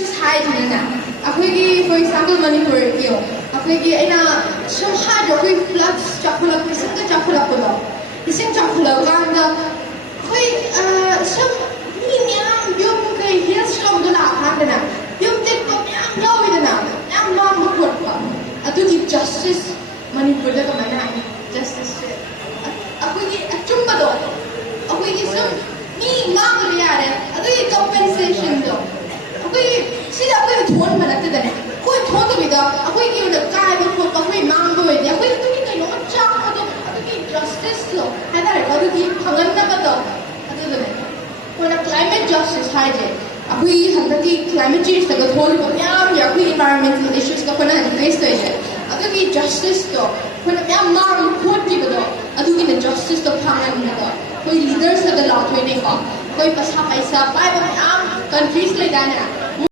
justice haidina akhoi for example manipur kyo akhoi aina some hard akhoi floods chakula ising ka chakula ko do ising chakula ganda akhoi some ni miyam yum kai hills long do la hadana yum tek ko miyam yawidana yam ma khot pa atugi justice manipur da kamana justice akhoi achumba do akhoi some ni mang yare atugi compensation do akhoi sida akhoi thon malak da ne koi thon do bida akhoi ki da kai ba khot pa akhoi mang do ya akhoi atugi kai no cha do atugi justice lo hada re atugi khangan na ba do atu do ne kona climate justice haje akhoi handaki climate change da thon ko yam ya akhoi environmental issues ka kona face to ise atugi justice to kona yam mang khot ki ba do atugi na justice to phangan na do koi leaders da la thoi ne ko koi pasa paisa pai ba yam countries le dana